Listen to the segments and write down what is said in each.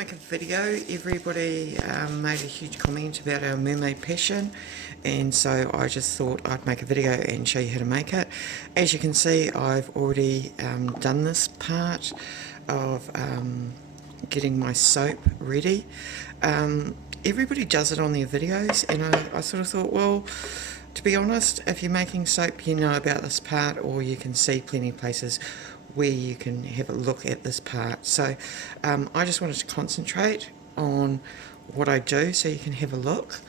make a video. Everybody made a huge comment about our Mermaid Passion, and so I just thought I'd make a video and show you how to make it. As you can see, I've already done this part of getting my soap ready. Everybody does it on their videos, and I sort of thought, well, to be honest, if you're making soap, you know about this part, or you can see plenty of places where you can have a look at this part. So I just wanted to concentrate on what I do so you can have a look.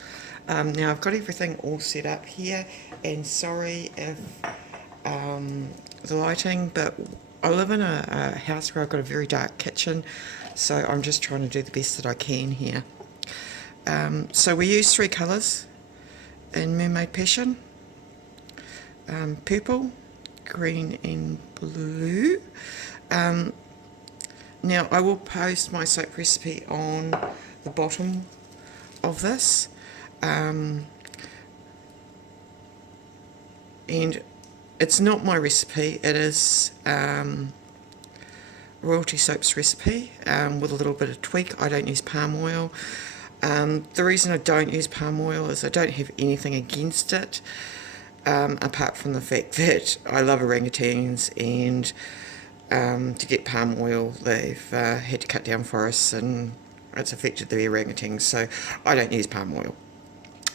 Now I've got everything all set up here, and sorry if the lighting, but I live in a house where I've got a very dark kitchen, so I'm just trying to do the best that I can here. So we use 3 colours in Mermaid Passion: purple, green and blue. Now I will post my soap recipe on the bottom of this, and it's not my recipe, it is Royalty Soap's recipe with a little bit of tweak. I don't use palm oil. The reason I don't use palm oil is I don't have anything against it, apart from the fact that I love orangutans, and to get palm oil they've had to cut down forests and it's affected the orangutans, so I don't use palm oil.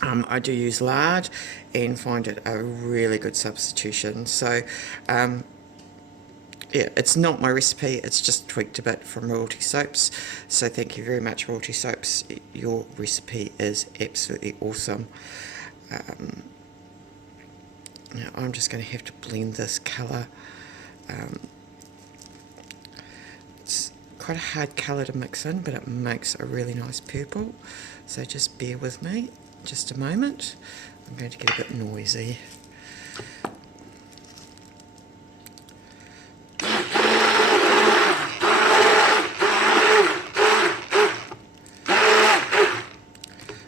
I do use lard and find it a really good substitution. So yeah, it's not my recipe, it's just tweaked a bit from Royalty Soaps. So thank you very much, Royalty Soaps. Your recipe is absolutely awesome. Now I'm just going to have to blend this colour. It's quite a hard colour to mix in, but it makes a really nice purple. So just bear with me just a moment. I'm going to get a bit noisy.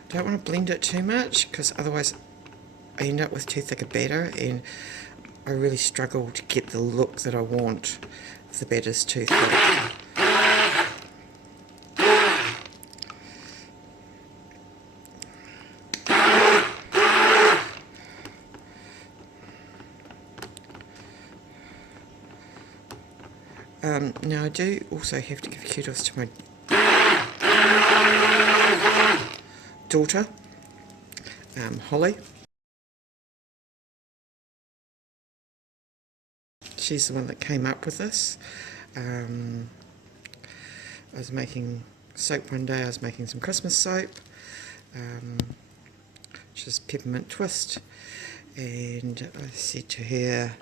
Don't want to blend it too much, because otherwise I end up with too thick a batter, and I really struggle to get the look that I want if the batter's too thick. Now I do also have to give kudos to my daughter, Holly. She's the one that came up with this. I was making soap one day, I was making some Christmas soap, which is peppermint twist, and I said to her,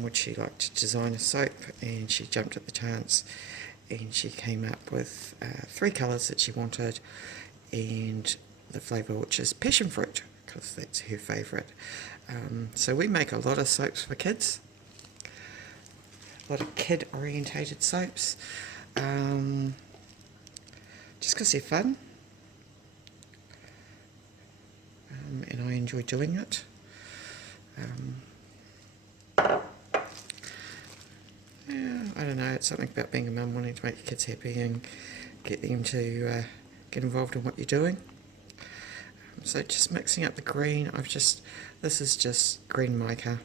would she like to design a soap, and she jumped at the chance, and she came up with 3 colours that she wanted, and the flavour, which is Passionfruit, because that's her favourite. So we make a lot of soaps for kids, a lot of kid orientated soaps, just because they're fun, and I enjoy doing it. Yeah, I don't know, it's something about being a mum, wanting to make your kids happy and get them to get involved in what you're doing. So just mixing up the green, this is just green mica,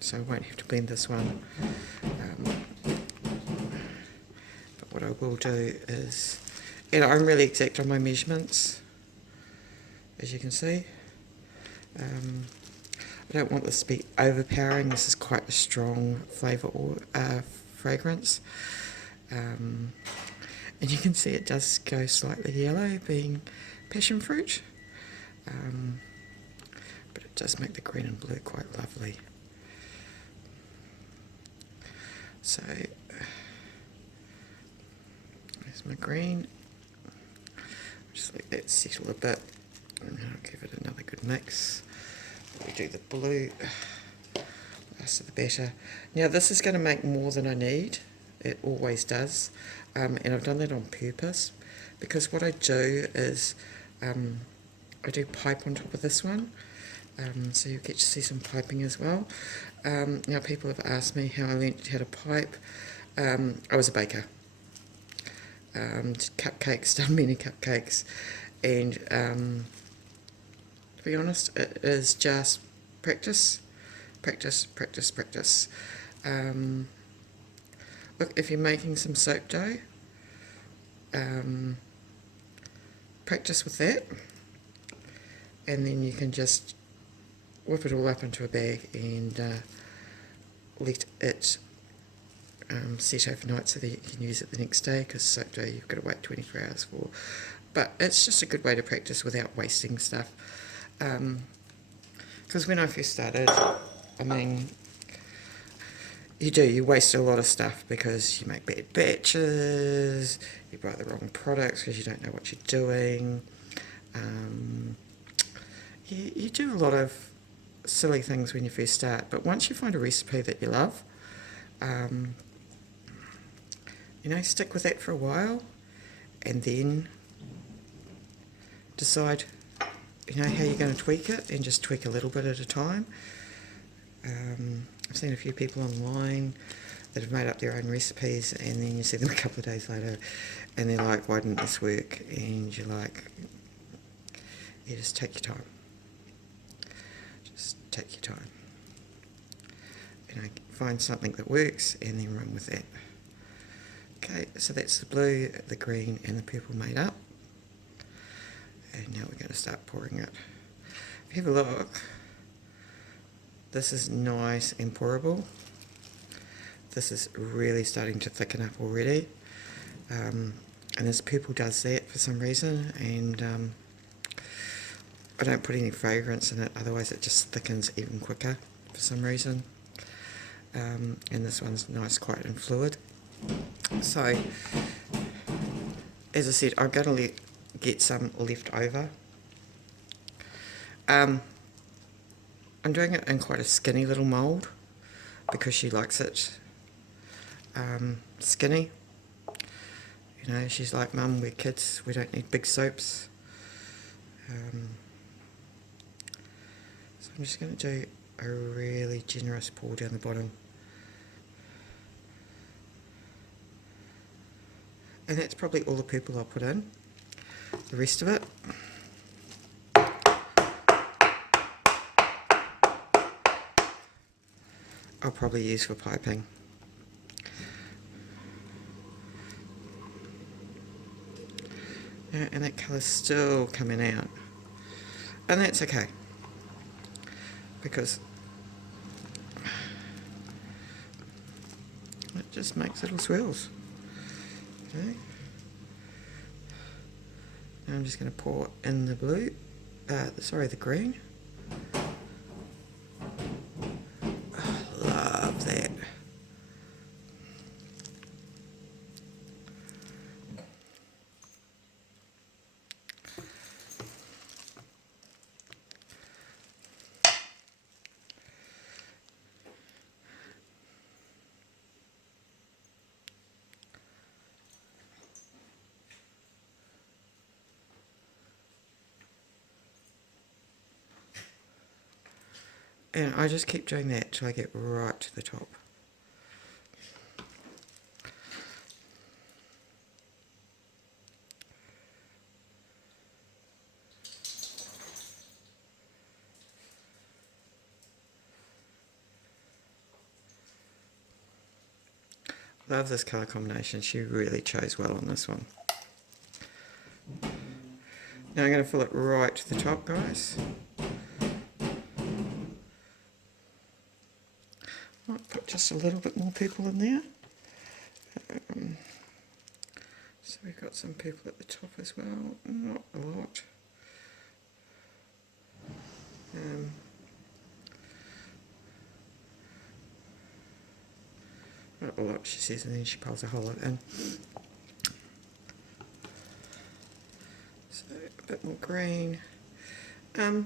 so I won't have to blend this one. But what I will do is, and I'm really exact on my measurements, as you can see. I don't want this to be overpowering. This is quite a strong flavour or fragrance. And you can see it does go slightly yellow, being passion fruit. But it does make the green and blue quite lovely. So, there's my green. Just let that settle a bit, and then I'll give it another good mix. We do the blue, last of the batter. Now this is going to make more than I need, it always does, and I've done that on purpose, because what I do is I do pipe on top of this one, so you get to see some piping as well. Now people have asked me how I learnt how to pipe. I was a baker. cupcakes, done many cupcakes, and to be honest, it is just practice, practice, practice, practice. Look, if you're making some soap dough, practice with that, and then you can just whip it all up into a bag and let it set overnight so that you can use it the next day, because soap dough you've got to wait 24 hours for. But it's just a good way to practice without wasting stuff. Because when I first started, I mean, you waste a lot of stuff because you make bad batches, you buy the wrong products because you don't know what you're doing. You do a lot of silly things when you first start, but once you find a recipe that you love, stick with that for a while, and then decide, how you're going to tweak it, and just tweak a little bit at a time. I've seen a few people online that have made up their own recipes, and then you see them a couple of days later, and they're like, "Why didn't this work?" And you're like, "You just take your time. Just take your time. Find something that works, and then run with that." Okay, so that's the blue, the green, and the purple made up. And now we're going to start pouring it. If you have a look, this is nice and pourable. This is really starting to thicken up already. And this purple does that for some reason, and I don't put any fragrance in it, otherwise it just thickens even quicker for some reason. And this one's nice, quiet and fluid. So, as I said, I'm going to get some left over. I'm doing it in quite a skinny little mould because she likes it skinny. She's like, "Mum, we're kids, we don't need big soaps." So I'm just going to do a really generous pour down the bottom. And that's probably all the purple I'll put in. The rest of it, I'll probably use for piping. And that colour's still coming out. And that's okay, because it just makes little swirls. Okay. Now I'm just going to pour in the blue, the green. Oh, love that. And I just keep doing that till I get right to the top. Love this colour combination. She really chose well on this one. Now I'm going to fill it right to the top, guys. Might put just a little bit more purple in there. So we've got some purple at the top as well. Not a lot. Not a lot, she says, and then she piles a whole lot in. So a bit more green. The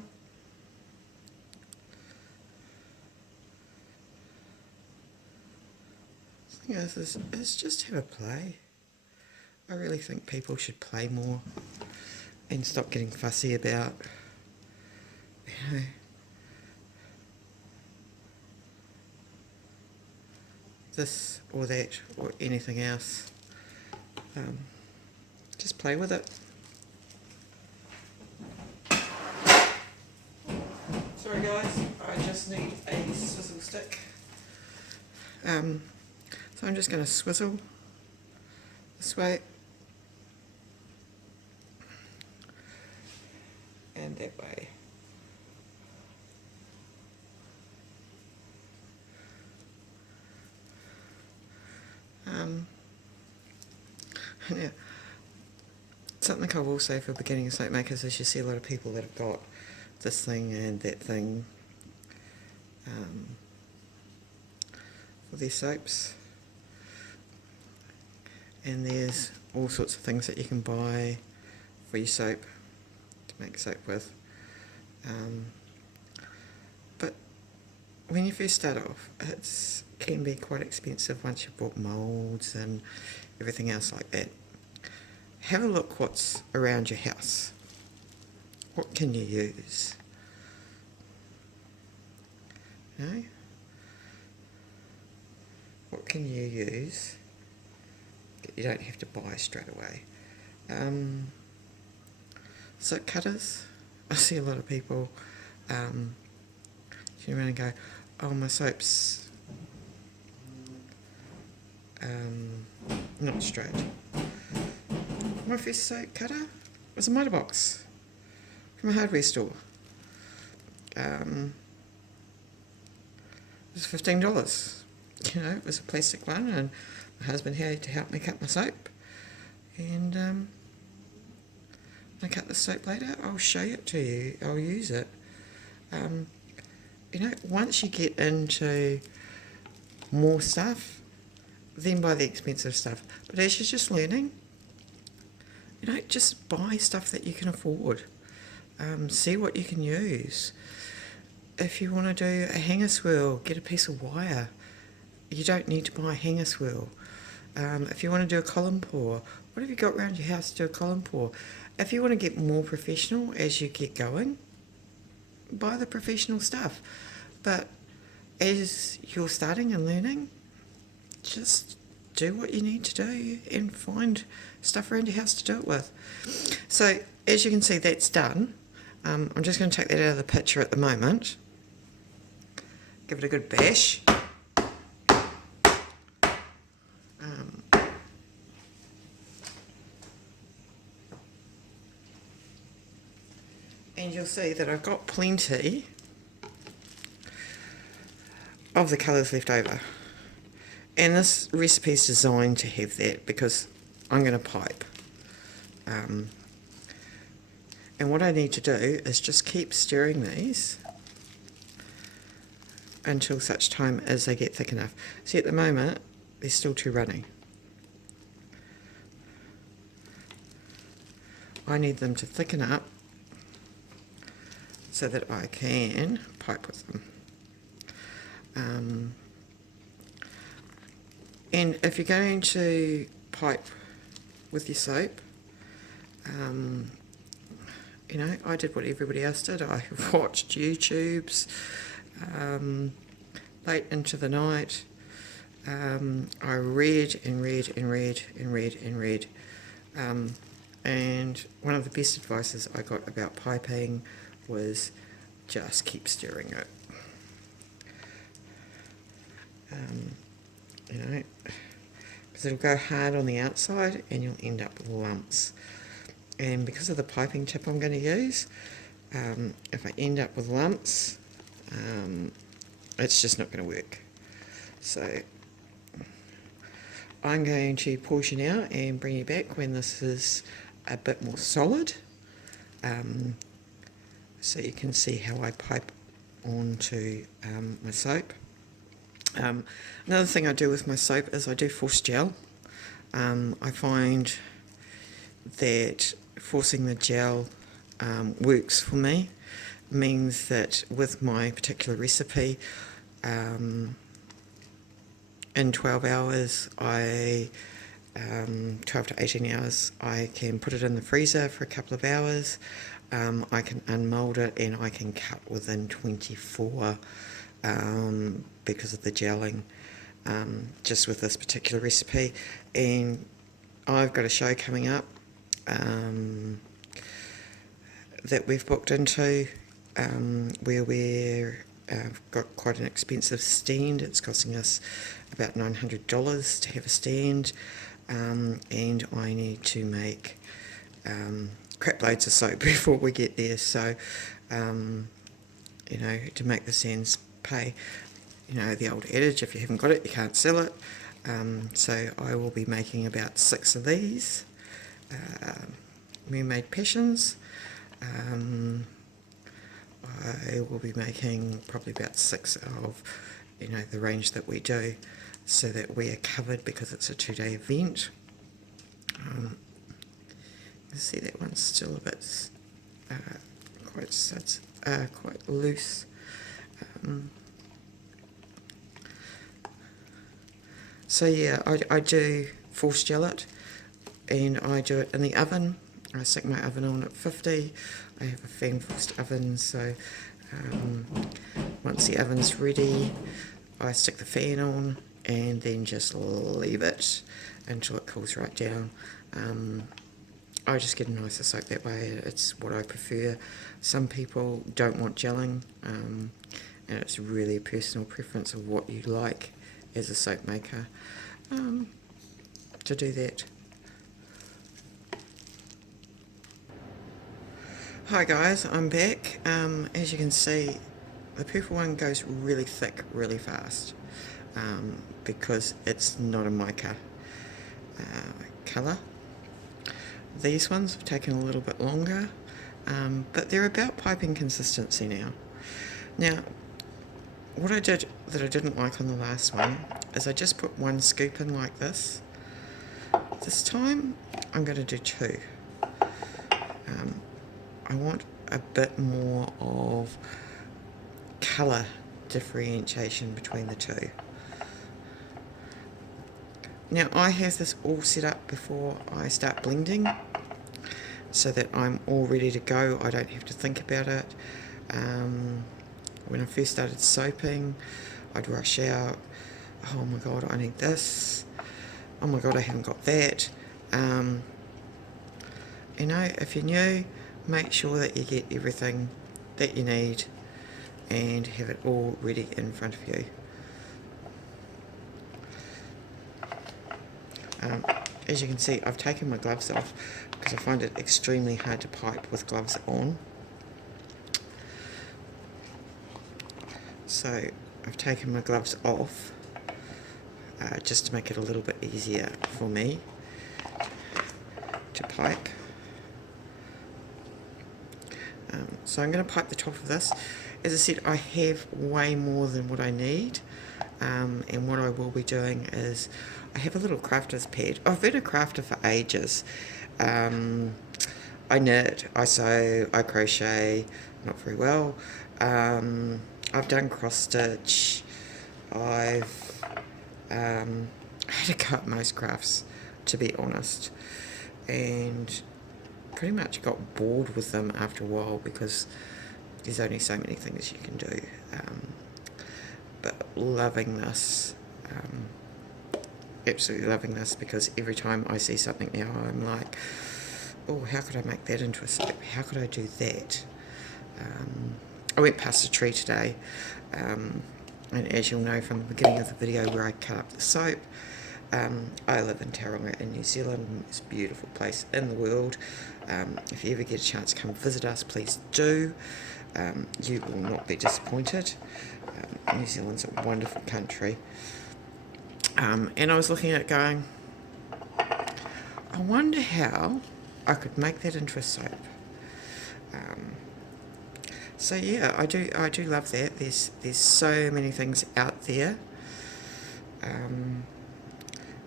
thing is just have a play. I really think people should play more and stop getting fussy about, this or that or anything else. just play with it. Sorry guys, I just need a swizzle stick. So I'm just going to swizzle this way and that way. Yeah. Something I will say for beginning soap makers is you see a lot of people that have got this thing and that thing for their soaps, and there's all sorts of things that you can buy for your soap to make soap with, but when you first start off it can be quite expensive once you've bought moulds and everything else like that. Have a look what's around your house. What can you use? You know? What can you use that you don't have to buy straight away? Soap cutters. I see a lot of people turn around and go, oh, my soap's not straight. My first soap cutter was a motor box from a hardware store. It was $15. You know, it was a plastic one, and my husband had to help me cut my soap. And when I cut the soap later, I'll show it to you. I'll use it. You know, once you get into more stuff, then buy the expensive stuff. But as you're just learning, you know, just buy stuff that you can afford. See what you can use. If you want to do a hanger swirl, get a piece of wire. You don't need to buy a hanger swirl. If you want to do a column pour, what have you got around your house to do a column pour? If you want to get more professional as you get going, buy the professional stuff. But as you're starting and learning, just do what you need to do and find stuff around your house to do it with. So as you can see, that's done. I'm just going to take that out of the picture at the moment. Give it a good bash. And you'll see that I've got plenty of the colours left over. And this recipe is designed to have that because I'm going to pipe. And what I need to do is just keep stirring these until such time as they get thick enough. See, at the moment, they're still too runny. I need them to thicken up so that I can pipe with them. And if you're going to pipe with your soap, you know, I did what everybody else did. I watched YouTubes late into the night. I read and read and read and read and read. And one of the best advices I got about piping was just keep stirring it. You know, because it'll go hard on the outside and you'll end up with lumps. And because of the piping tip I'm going to use, if I end up with lumps, it's just not going to work. So I'm going to portion out and bring you back when this is a bit more solid, so you can see how I pipe onto my soap. Another thing I do with my soap is I do force gel. I find that forcing the gel works for me. Means that with my particular recipe, in 12 hours, 12 to 18 hours, I can put it in the freezer for a couple of hours. I can unmold it and I can cut within 24 because of the gelling, just with this particular recipe. And I've got a show coming up that we've booked into, where we've got quite an expensive stand. It's costing us about $900 to have a stand, and I need to make crap loads of soap before we get there, so you know, to make the sands pay. You know, the old adage, if you haven't got it, you can't sell it. So I will be making about 6 of these Mermaid Passions. I will be making probably about 6 of, you know, the range that we do, so that we are covered because it's a 2-day event. You see that one's still a bit quite loose. So yeah, I do force gel it, and I do it in the oven. I stick my oven on at 50. I have a fan forced oven, so once the oven's ready, I stick the fan on and then just leave it until it cools right down. I just get a nicer soap that way. It's what I prefer. Some people don't want gelling, and it's really a personal preference of what you like as a soap maker to do that. Hi guys, I'm back. As you can see, the purple one goes really thick really fast, because it's not a mica colour. These ones have taken a little bit longer, but they're about piping consistency now. Now, what I did that I didn't like on the last one is I just put 1 scoop in like this. This time I'm going to do 2. I want a bit more of colour differentiation between the two. Now I have this all set up before I start blending, so that I'm all ready to go. I don't have to think about it. When I first started soaping, I'd rush out, oh my god, I need this, oh my god, I haven't got that. You know, if you're new, make sure that you get everything that you need and have it all ready in front of you. As you can see, I've taken my gloves off because I find it extremely hard to pipe with gloves on. So I've taken my gloves off just to make it a little bit easier for me to pipe. So I'm going to pipe the top of this. As I said, I have way more than what I need, and what I will be doing is I have a little crafter's pad. I've been a crafter for ages. I knit, I sew, I crochet, not very well. I've done cross stitch. I've had to cut most crafts, to be honest, and pretty much got bored with them after a while because there's only so many things you can do. But loving this, absolutely loving this, because every time I see something now I'm like, oh, how could I make that into a soap? How could I do that? I went past a tree today, and as you'll know from the beginning of the video where I cut up the soap, I live in Tauranga in New Zealand. It's a beautiful place in the world. If you ever get a chance to come visit us, please do. You will not be disappointed. New Zealand's a wonderful country. And I was looking at it going, I wonder how I could make that into a soap. So yeah, I do love that. There's so many things out there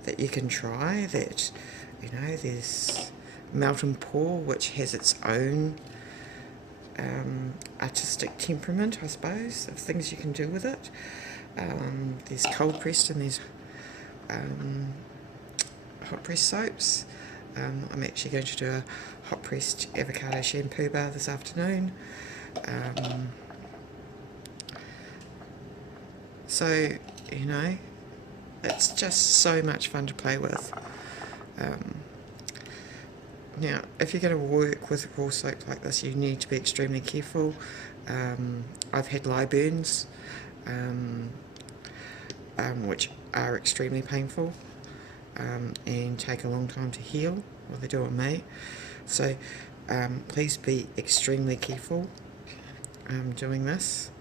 that you can try. That, you know, there's Melt and Pour, which has its own artistic temperament, I suppose, of things you can do with it. There's cold pressed and there's hot pressed soaps. I'm actually going to do a hot pressed avocado shampoo bar this afternoon. So, you know, it's just so much fun to play with. Now, if you're going to work with raw soap like this, you need to be extremely careful. I've had lye burns, which are extremely painful and take a long time to heal. Well, they do on me. So please be extremely careful doing this.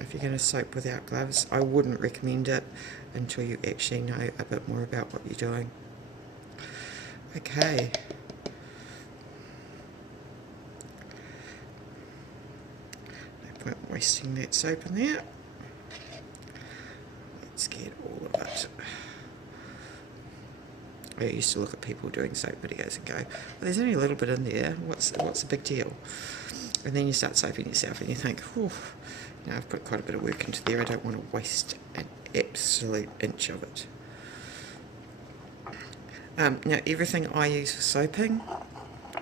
If you're going to soap without gloves, I wouldn't recommend it until you actually know a bit more about what you're doing. Okay. No point wasting that soap in there. Let's get all of it. I used to look at people doing soap videos and go, well, there's only a little bit in there, what's the big deal? And then you start soaping yourself and you think, whew, you know, I've put quite a bit of work into there, I don't want to waste an absolute inch of it. Now, everything I use for soaping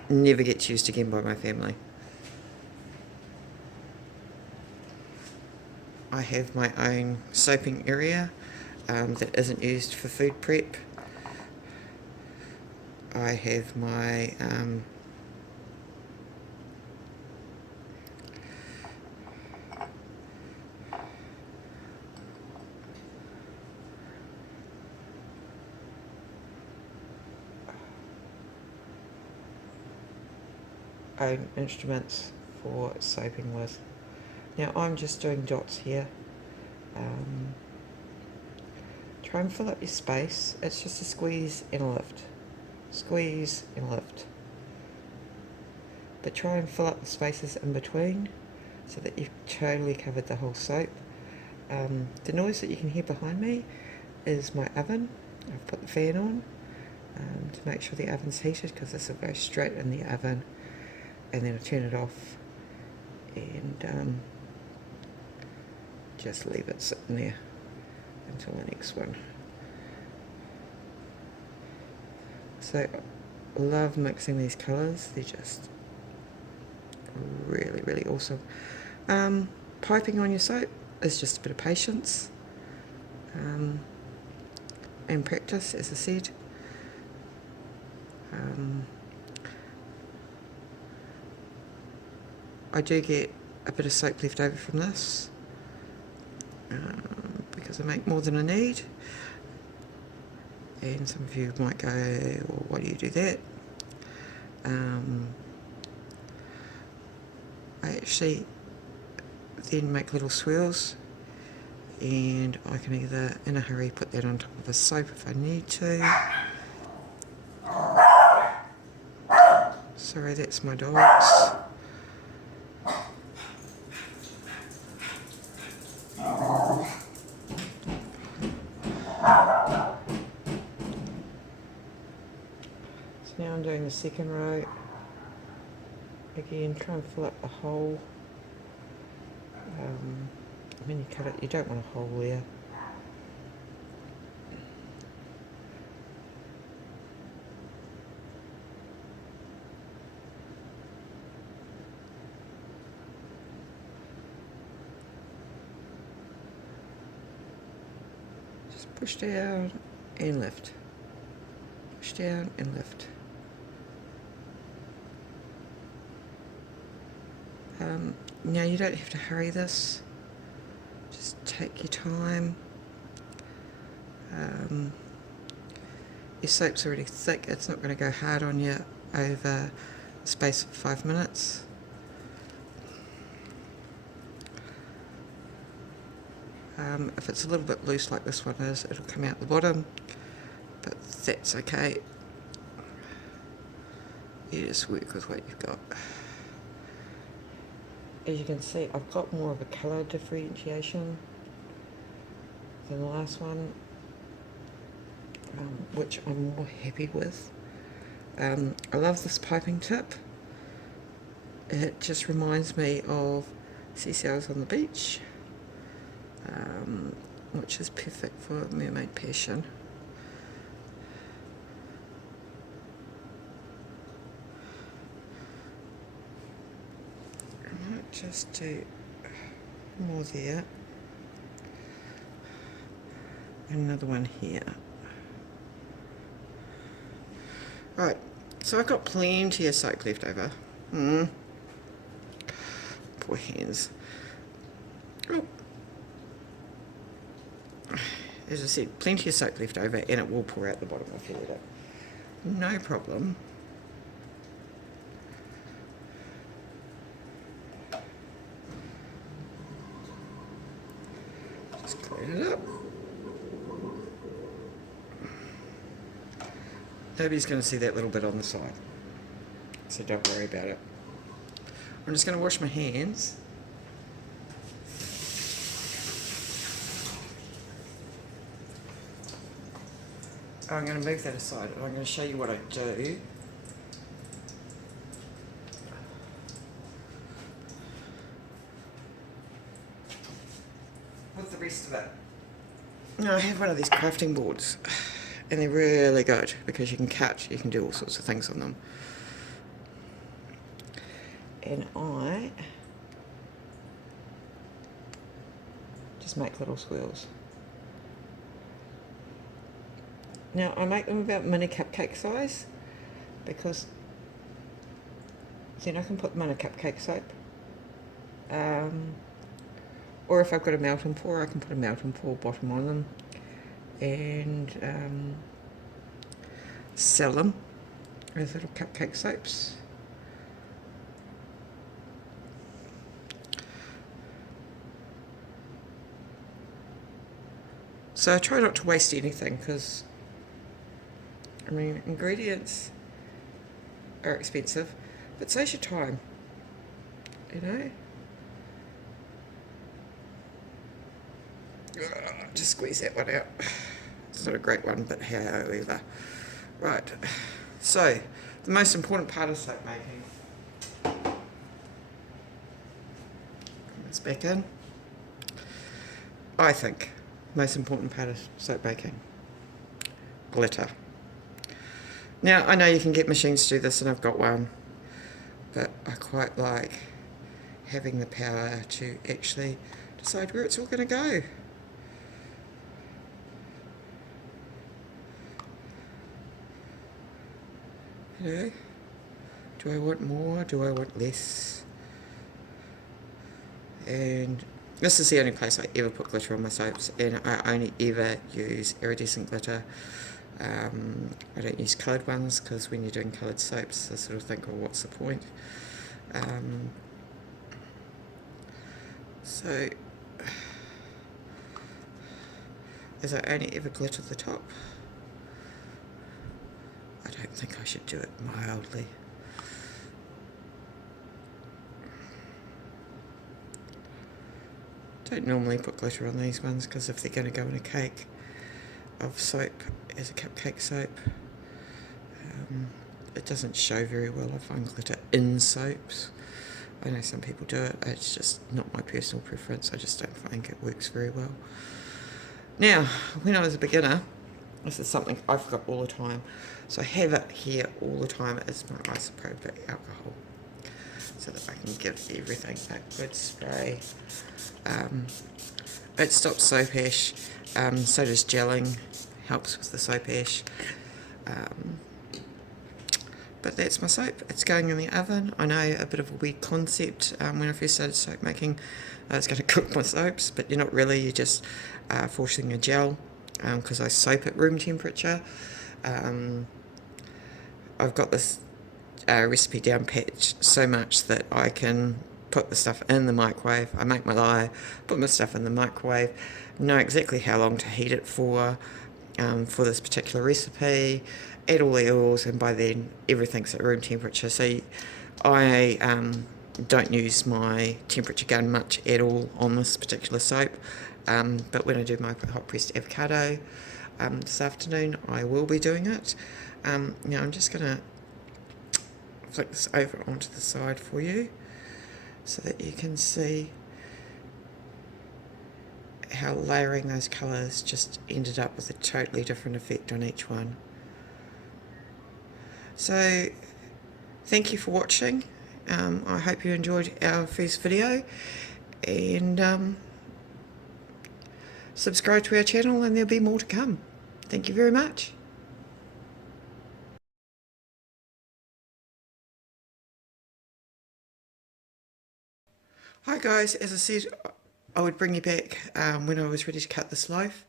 never gets used again by my family. I have my own soaping area that isn't used for food prep. I have my own instruments for soaping with. Now I'm just doing dots here. Try and fill up your space. It's just a squeeze and a lift. Squeeze and lift. But try and fill up the spaces in between so that you've totally covered the whole soap. The noise that you can hear behind me is my oven. I've put the fan on to make sure the oven's heated, because this will go straight in the oven, and then I turn it off and just leave it sitting there until the next one. So I love mixing these colours, they're just really, really awesome. Piping on your soap is just a bit of patience and practice, as I said. I do get a bit of soap left over from this because I make more than I need, and some of you might go, well, why do you do that? I actually then make little swirls, and I can either in a hurry put that on top of a soap if I need to. Sorry, that's my dogs. So now I'm doing the second row. Again, try and fill up the hole. When you cut it, you don't want a hole there. Just push down and lift. Push down and lift. Now you don't have to hurry this, just take your time. Your soap's already thick, it's not going to go hard on you over the space of 5 minutes. If it's a little bit loose like this one is, it'll come out the bottom, but that's okay. You just work with what you've got. As you can see, I've got more of a colour differentiation than the last one, which I'm more happy with. I love this piping tip. It just reminds me of seashells on the beach, which is perfect for Mermaid Passion. Just do more there, and another one here. Right, so I've got plenty of soap left over. Poor hands. Oh. As I said, plenty of soap left over, and it will pour out the bottom if you let it. No problem. Just clean it up. Nobody's going to see that little bit on the side, so don't worry about it. I'm just going to wash my hands. I'm going to move that aside and I'm going to show you what I do. With the rest of it. Now I have one of these crafting boards and they're really good because you can cut, you can do all sorts of things on them. And I just make little swirls. Now I make them about mini cupcake size because then I can put them in a cupcake soap. Or if I've got a melting pour, I can put a melting pour bottom on them and sell them as little cupcake soaps. So I try not to waste anything because, I mean, ingredients are expensive, but so's your time, you know? Just squeeze that one out. It's not a great one, but however. Right, so the most important part of soap making. Put this back in. I think most important part of soap making. Glitter. Now, I know you can get machines to do this, and I've got one, but I quite like having the power to actually decide where it's all going to go. You know, do I want more? Do I want less? And this is the only place I ever put glitter on my soaps, and I only ever use iridescent glitter. I don't use coloured ones because when you're doing coloured soaps, I sort of think, well, what's the point? So, as I only ever glitter the top, I don't think I should do it mildly. Don't normally put glitter on these ones because if they're going to go in a cake of soap as a cupcake soap, it doesn't show very well. I find glitter in soaps. I know some people do it. It's just not my personal preference. I just don't think it works very well. Now, when I was a beginner, this is something I forgot all the time. So I have it here all the time. It's my isopropyl alcohol, so that I can give everything a good spray. It stops soap ash. So does gelling. Helps with the soap ash. But that's my soap. It's going in the oven. I know, a bit of a weird concept. When I first started soap making, I was going to cook my soaps, but you're not really. You're just forcing a gel because I soap at room temperature. I've got this recipe down patched so much that I can put the stuff in the microwave. I make my lye, put my stuff in the microwave, know exactly how long to heat it for this particular recipe, add all the oils, and by then everything's at room temperature. So I don't use my temperature gun much at all on this particular soap, but when I do my hot pressed avocado this afternoon, I will be doing it. Now I'm just going to flick this over onto the side for you so that you can see how layering those colours just ended up with a totally different effect on each one. So thank you for watching. I hope you enjoyed our first video, and subscribe to our channel and there'll be more to come. Thank you very much. Hi guys, as I said, I would bring you back when I was ready to cut this loaf.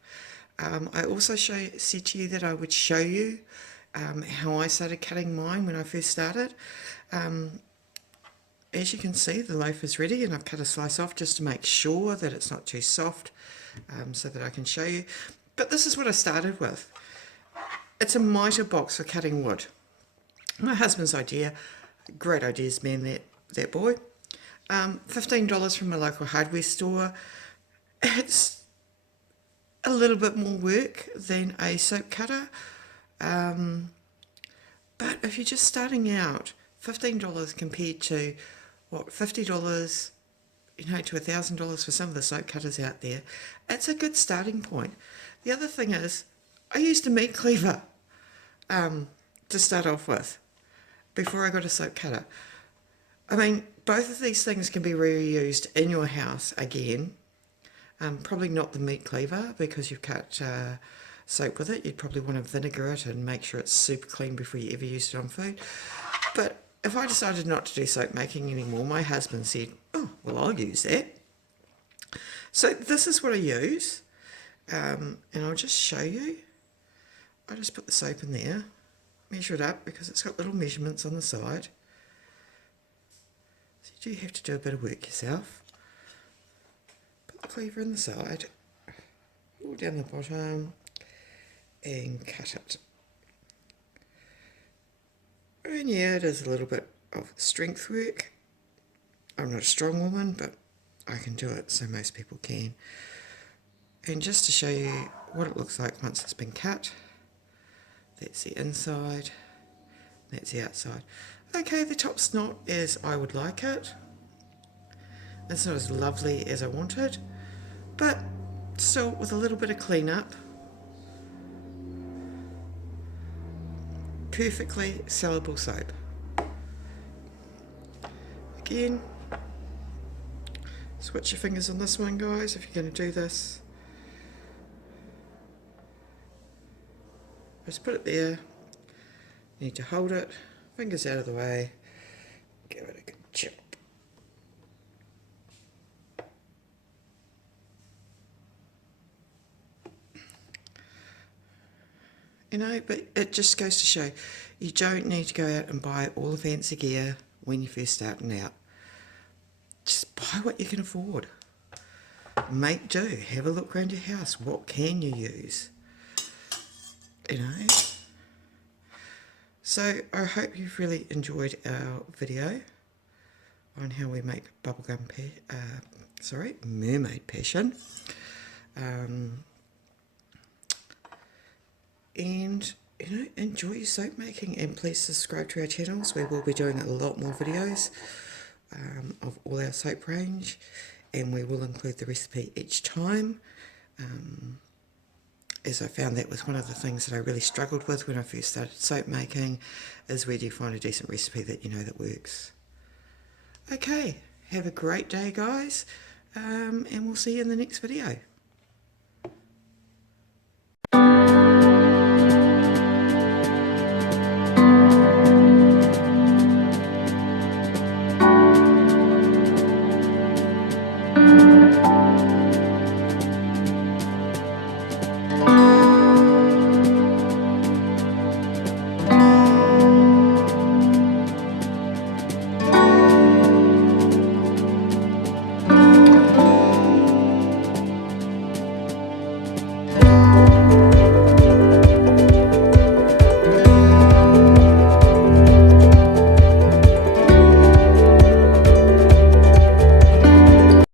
I also said to you that I would show you how I started cutting mine when I first started. As you can see, the loaf is ready and I've cut a slice off just to make sure that it's not too soft, so that I can show you. But this is what I started with. It's a mitre box for cutting wood. My husband's idea, great ideas, man, that boy. $15 from my local hardware store. It's a little bit more work than a soap cutter, but if you're just starting out, $15 compared to what, $50, to $1,000 for some of the soap cutters out there, it's a good starting point. The other thing is, I used a meat cleaver to start off with before I got a soap cutter. I mean, both of these things can be reused in your house again. Probably not the meat cleaver because you've cut soap with it. You'd probably want to vinegar it and make sure it's super clean before you ever use it on food. But if I decided not to do soap making anymore, my husband said, oh, well, I'll use that. So this is what I use, and I'll just show you. I just put the soap in there, measure it up because it's got little measurements on the side. So you do have to do a bit of work yourself. Put the cleaver in the side, pull down the bottom, and cut it. And yeah, it is a little bit of strength work. I'm not a strong woman, but I can do it, so most people can. And just to show you what it looks like once it's been cut, that's the inside, that's the outside. Okay, the top's not as I would like it. It's not as lovely as I wanted, but still with a little bit of cleanup, perfectly sellable soap. Again, switch your fingers on this one, guys, if you're going to do this. Just put it there. You need to hold it, fingers out of the way, give it a good chop. But it just goes to show you don't need to go out and buy all the fancy gear when you're first starting out. Just buy what you can afford. Make do. Have a look around your house. What can you use? So I hope you've really enjoyed our video on how we make Mermaid Passion. And enjoy your soap making, and please subscribe to our channels. We will be doing a lot more videos of all our soap range, and we will include the recipe each time, as I found that was one of the things that I really struggled with when I first started soap making, is where do you find a decent recipe that that works. Okay, have a great day, guys, and we'll see you in the next video.